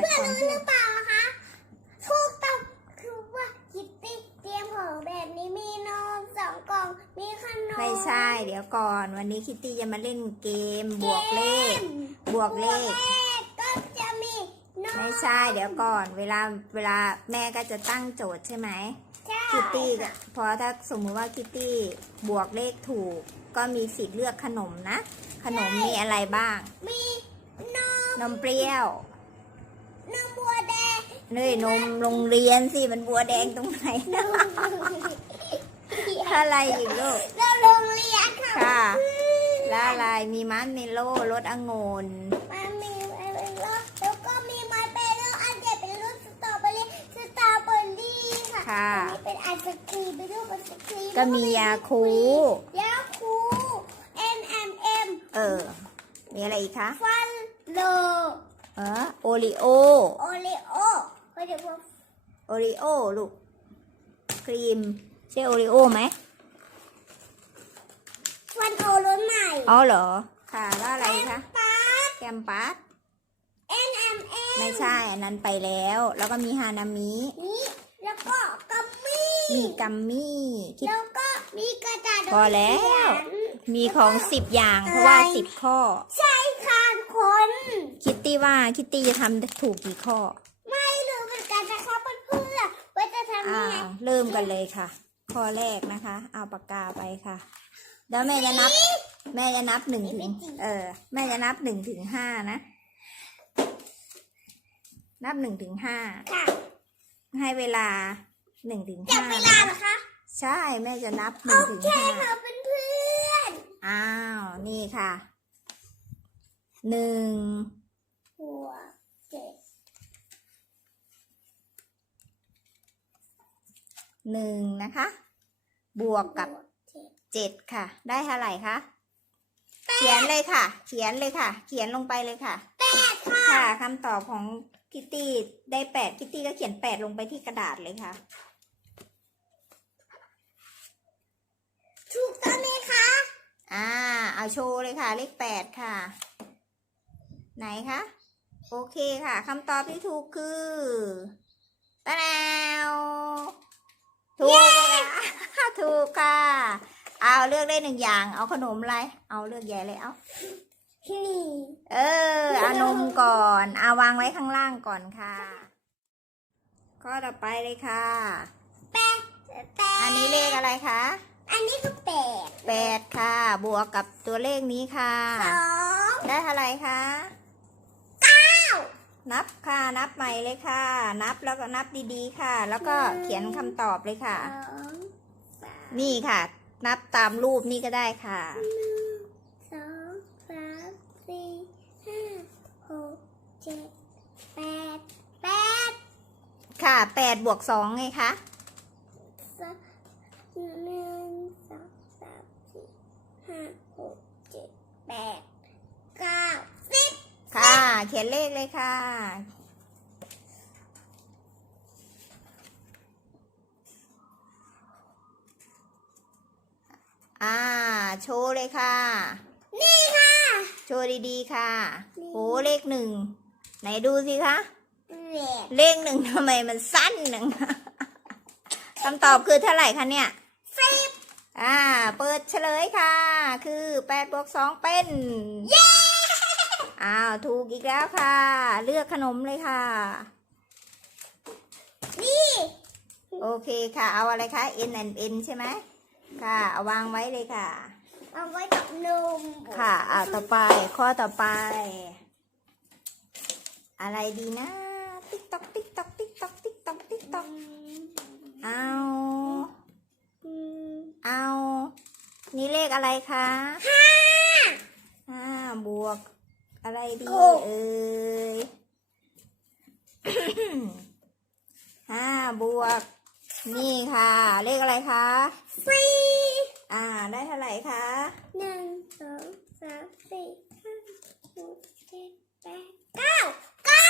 ดเพื่อนของรู้หรือเปล่าคะถูกต้องคือว่าคิตตี้เตรียมของแบบนี้มีนมสองกล่องมีขนมไม่ใช่ เดี๋ยวก่อน วันนี้คิตตี้จะมาเล่นเกมบวกเลข บวกเลขขก็จะมีนมไม่ใช่ เดี๋ยวก่อน เวลาเวลาแม่ก็จะตั้งโจทย์ใช่ไหมใช่คิตตี้ก็พอถ้าสมมุติว่าคิตตี้บวกเลขถูก ก็มีสิทธิ์เลือกขนมนะ ขนมมีอะไรบ้าง มีนมนมเปรี้ยว นมบัวแดงเนยนมโรงเรียนสิมันบัวแดงตรงไหนอะไรอีกลูกเราโรงเรียนค่ะค่ะ แล้วอะไรมีมัสเมลโล่รสองุ่นมันมีไอเวนโลแล้วก็มีไมเปโลอันเดียเป็นรสสตรอเบอรี่สตรอเบอรี่ค่ะค่ะ อันนี้เป็นไอศครีมเป็นรูปไอศครีมก็มียาคูยาคู N M M เออ มีอะไรอีกคะ ฟันโลเออโอริโอ โอเลโอเขาเรียกว่าโอริโอลูก ครีม ใช่โอริโอไหมฟันโอรสใหม่อ๋อเหรอ ค่ะแล้วอะไรคะปาร์แกมปัส N M M ไม่ใช่ อันนั้นไปแล้ว แล้วก็มีฮานามิ นี่แล้วก็กัมมี่มีกัมมี่คิดแล้วก็มีกระดาษพอแล้วเขียนมีของสิบอย่าง เพราะว่าอะไรสิบข้อ ใช่ค่ะคน คิตตี้ว่าคิตตี้จะทำถูกกี่ข้อไม่รู้เหมือนกันนะคะเพื่อนๆว่าจะทำอ่ายังไงเริ่มกันเลยค่ะ ข้อแรกนะคะ เอาปากกาไปค่ะ แล้วแม่จะนับ แม่จะนับหนึ่งถึงเออ แม่จะนับหนึ่งถึงห้านะ นับหนึ่งถึงห้าค่ะให้เวลาหนึ่งถึงจับห้าเวลาเหรอคะ ใช่แม่จะนับหโอนึ่งถึงเคห้าค่ะเพื่อนอ้าว นี่ค่ะหนึ่ง ๆหัวเจ็ด หนึ่งนะคะ บวกกับหัวเจ็ดเจ็ดค่ะ ได้เท่าไหร่คะ เขียนเลยค่ะ เขียนเลยค่ะ เขียนลงไปเลยค่ะแปดค่ะค่ะ คำตอบของคิตตี้ได้แปดคิตตี้ก็เขียนแปดลงไปที่กระดาษเลยค่ะ ถูกต้องไหมคะ อ่า เอาโชว์เลยค่ะ เลขแปดค่ะ ไหนคะ โอเคค่ะ คำตอบที่ถูกคือตะแนว ถูกค่ะถูกค่ะ เอาเลือกได้หนึ่งอย่าง เอาขนมอะไร เอาเลือกใหญ่เลยเอาที่นี่เออเอานมก่อน เอาวางไว้ข้างล่างก่อนค่ะ ข้อต่อไปเลยค่ะแปดแปดอันนี้เลขอะไรคะ อันนี้คือแปดแปดค่ะ บวกกับตัวเลขนี้ค่ะ สอง ได้เท่าไหร่คะเก้า นับค่ะ นับใหม่เลยค่ะ นับแล้วก็นับดีๆค่ะ แล้วก็เขียนคำตอบเลยค่ะสองสามนี่ค่ะ นับตามรูปนี่ก็ได้ค่ะหนึ่งสองสามสี่ห้าหกเจ็ดแปดแปดค่ะแปดบวกสองไงคะ สองหนึ่งสองสามสี่ห้าหกเจ็ดแปดเก้าสิบ ค่ะ เขียนเลขเลยค่ะ อ่า โชว์เลยค่ะ นี่ค่ะ โชว์ดีๆค่ะนี่โอ้เลขหนึ่ง ไหนดูสิคะแหวนเลขหนึ่งทำไมมันสั้นหนึ่งคำตอบคือเท่าไหร่คะเนี่ยสิบอ่า เปิดเฉลยค่ะ คือแปดบวกสองเป็น เย้ อ้าวถูกอีกแล้วค่ะ เลือกขนมเลยค่ะ นี่ โอเคค่ะ เอาอะไรคะ N and N ใช่ไหมค่ะ เอาวางไว้เลยค่ะ เอาไว้กับนมค่ะอ่าต่อไปข้อต่อไป อะไรดีนะ ติ๊กตอกติ๊กตอกติ๊กตอกติ๊กตอกติ๊กตอกเอาอืมเอานี่เลขอะไรคะห้าห้าบวก อะไรดีหกเอ่ยห้าบวก นี่ค่ะ เลขอะไรคะสี่อ่า ได้เท่าไหร่คะหนึ่งสองสามสี่ห้าหกเจ็ดแปดเก้าเก้า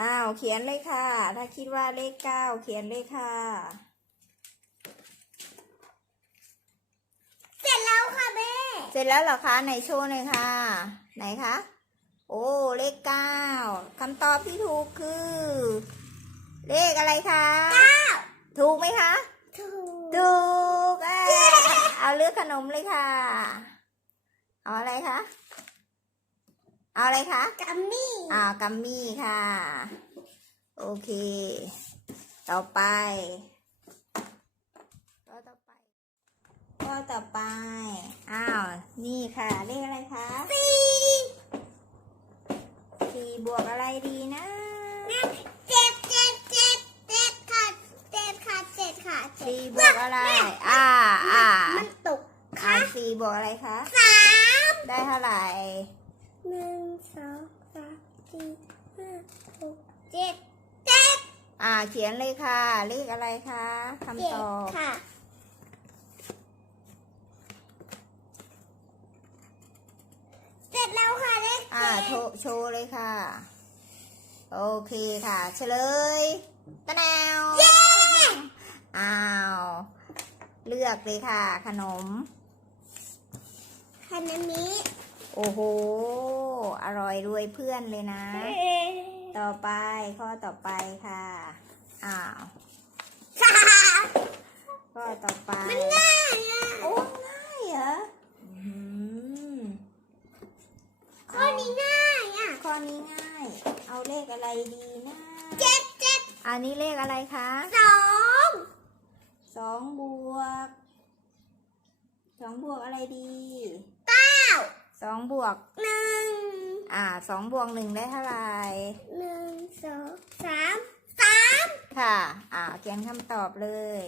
อ้าว เขียนเลยค่ะ ถ้าคิดว่าเลขเก้าเขียนเลยค่ะ เสร็จแล้วค่ะแม่ เสร็จแล้วเหรอคะ ไหนโชว์หน่อยค่ะ ไหนคะ โอ้ เลขเก้าคำตอบที่ถูกคือ เลขอะไรคะถูกไหมคะ ถูก ถูกอะเอาเลือกขนมเลยค่ะ เอาอะไรคะ เอาอะไรคะ กัมมี่อ่ากัมมี่ค่ะ โอเค ต่อไปก็ต่อไปก็ต่อไป อ้าว นี่ค่ะเลขอะไรคะ สี่ สี่บ วกอะไรดีนะเจ็ดเจ็ดเจ็ดเจ็ดค่ะเจ็ดค่ะเจ็ดค่ะเจ็ดสี่บวกอะไร อ่าอ่ามันตกอ่าสี่บวกอะไรคะสามได้เท่าไหร่หนึ่งสองสามสี่ห้าหกเจ็ดเจ็ดอ่าเขียนเลยค่ะ เลขอะไรคะคำเจ็ตดอบค่ะเสร็จแล้วค่ะเลข อ่าเจ็ดโชว์โชว์เลยค่ะ โอเคค่ะ เฉลยตะแนวอ้าว เลือกเลยค่ะ ขนมคานามิโอ้โห อร่อยรวยเพื่อนเลยนะ ต่อไปข้อต่อไปค่ะ อ้าวข้อต่อไป มันง่ายอะ โอ้ง่ายเหรออื้อหือ ข้อนี้ง่ายอะข้อนี้ง่าย เอาเลขอะไรดีนะเจ็ดเจ็ดอันนี้เลขอะไรคะสองสองบวกสองบวกอะไรดีเก้าสองบวกหนึ่งอ่าสองบวกหนึ่งได้เท่าไหร่หนึ่งสองสามสามค่ะ อ่าเขียนคำตอบเลย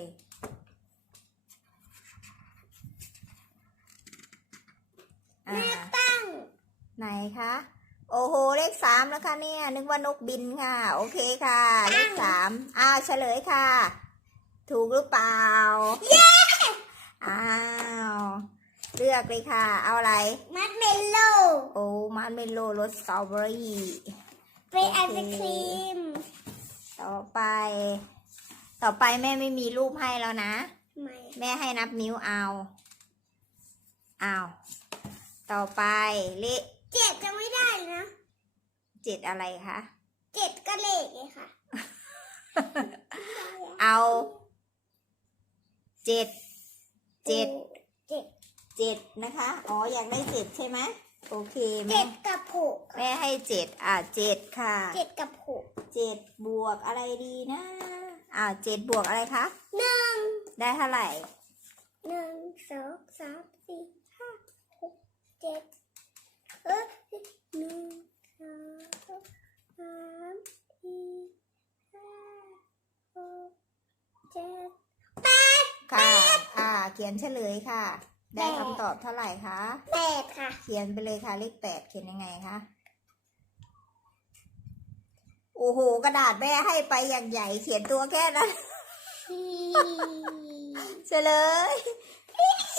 อ่า แม่ตั้ง ไหนคะ โอ้โห เลขสามแล้วค่ะเนี่ย นึกว่านกบินค่ะ โอเคค่ะ เลขสามอ้าวเฉลยค่ะ ถูกหรือเปล่า เย้ อ้าว เลือกเลยค่ะ เอาอะไร มัดเมลโล่โอ้มันเมลโลรสสตรอเบอรี่เป็นไอศครีม ต่อไป ต่อไปแม่ไม่มีรูปให้แล้วนะไม่แม่ให้นับนิ้วเอาอ้าวต่อไปเลข เจ็ดจะไม่ได้นะ เจ็ดอะไรคะ เจ็ดก็เลขเลยค่ะ เอาเจ็ดเจ็ดเจ็ดเจ็ดนะคะ อ๋อ อยากได้เจ็ดใช่ไหมโอเคแม่เจ็ดกับหกแม่ให้เจ็ดอ่าเจ็ดค่ะเจ็ดกับหกเจ็ดบวกอะไรดีนะ อ่าเจ็ดบวกอะไรคะ หนึ่งได้เท่าไหร่ หนึ่งสองสามสี่ห้าหกเจ็ด เออหนึ่งสองสามสี่ห้าหกเจ็ดแปดค่ะ อ่า เขียนเฉลยค่ะ ได้คำตอบเท่าไหร่คะ แปดค่ะ เขียนไปเลยค่ะเลขแปดเขียนยังไงคะ โอ้โห กระดาษแม่ให้ไปอย่างใหญ่ เขียนตัวแค่นั้นสี่เฉลย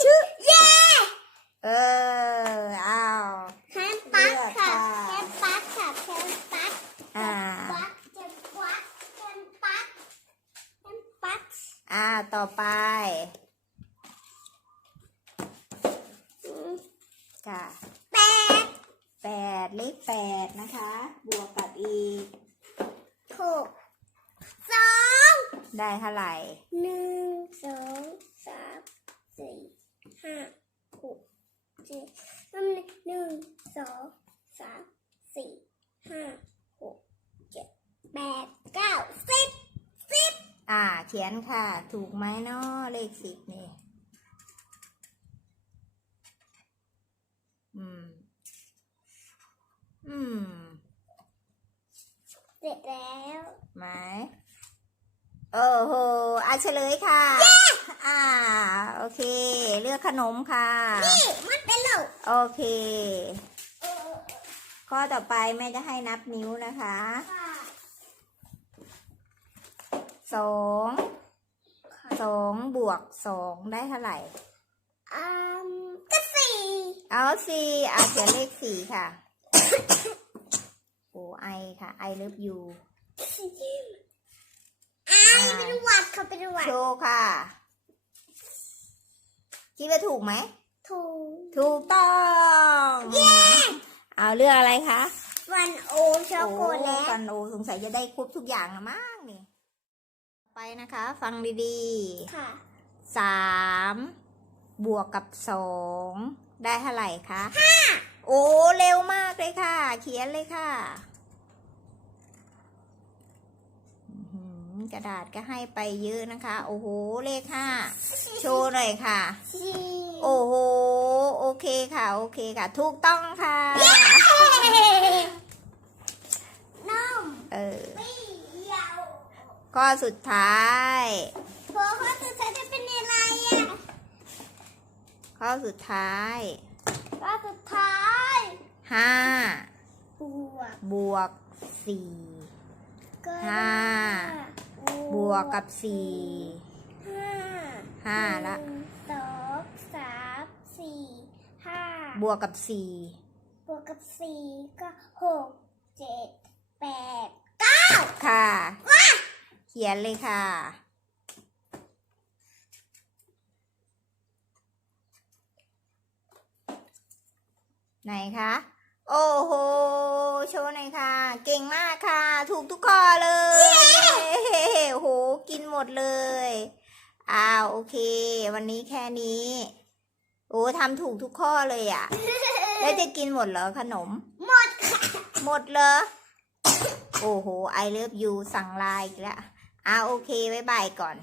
ชื่อเย้เอออ้าว แฮมปัสค่ะ เลื แฮ อก ม ค่ะ ปัสค่ะแฮมปัส อ่า ปัสแฮมปัสแฮมปัสแฮมปัส อ่า ต่อไปค่ะแปดแปดเลขแปดนะคะ บวกกับอีกหกสองได้เท่าไหร่หนึ่งสองสามสี่ห้าหกเจ็ดหนึ่งสองสามสี่ห้าหกเจ็ดแปดเก้าสิบ อ่า เขียนค่ะ ถูกไหมเนาะเลขสิบนี่อืม อืม เสร็จแล้วไหมโอ้โหอาเฉลยค่ะ อ่า โอเค เลือกขนมค่ะ นี่มันเป็นเหล่าโอเคเออข้อต่อไปแม่จะให้นับนิ้วนะคะ ค่ะ สองสองบวกสองได้เท่าไหร่อืมก็สี่เอาสี่อะเขียนเลขสี่ค่ะโอ้ไอค่ะไอเลิฟยูไอเป็นหวัดค่ะเป็นหวัดโชว์ค่ะ คิดว่าถูกไหม ถูก ถูกต้องเอาเลือกอะไรคะช็อกโกแลโอ้ตกันโอสงสัยจะได้ครบทุกอย่างละมั้งนี่ ไปนะคะ ฟังดีค่ะๆสามบวกกับสองได้เท่าไหร่คะห้าโอ้เร็วมากเลยค่ะ เขียนเลยค่ะอื้อหือกระดาษก็ให้ไปเยอะนะคะ โอ้โห เลขห้าโชว์หน่อยค่ะสี่โอ้โห โอเคค่ะ โอเคค่ะ ถูกต้องค่ะน้องเออเปรี้ยว ข้อสุดท้ายพอเขาจะใช้จะเป็นอะไรอะข้อสุดท้ายก็สุดท้ายห้าบวกบวกสี่ก็ห้าบวกกับสี่ห้าห้าละหนึ่งสองสามสี่ห้าบวกกับสี่บวกกับสี่ก็หกเจ็ดแปดค่ะเขียนเลยค่ะ ไหนคะ โอ้โห โชว์หน่อยค่ะ เก่งมากค่ะ ถูกทุกข้อเลยโอ้โห กินหมดเลย อ้าว โอเค วันนี้แค่นี้ โอ้ทำถูกทุกข้อเลยอะ่ะ แล้วจะกินหมดเหรอขนม หมดค่ะ หมดเลยโอ้โห I love you สั่งไลน์อีกแล้ว อ่าโอเค บ๊ายบายก่อน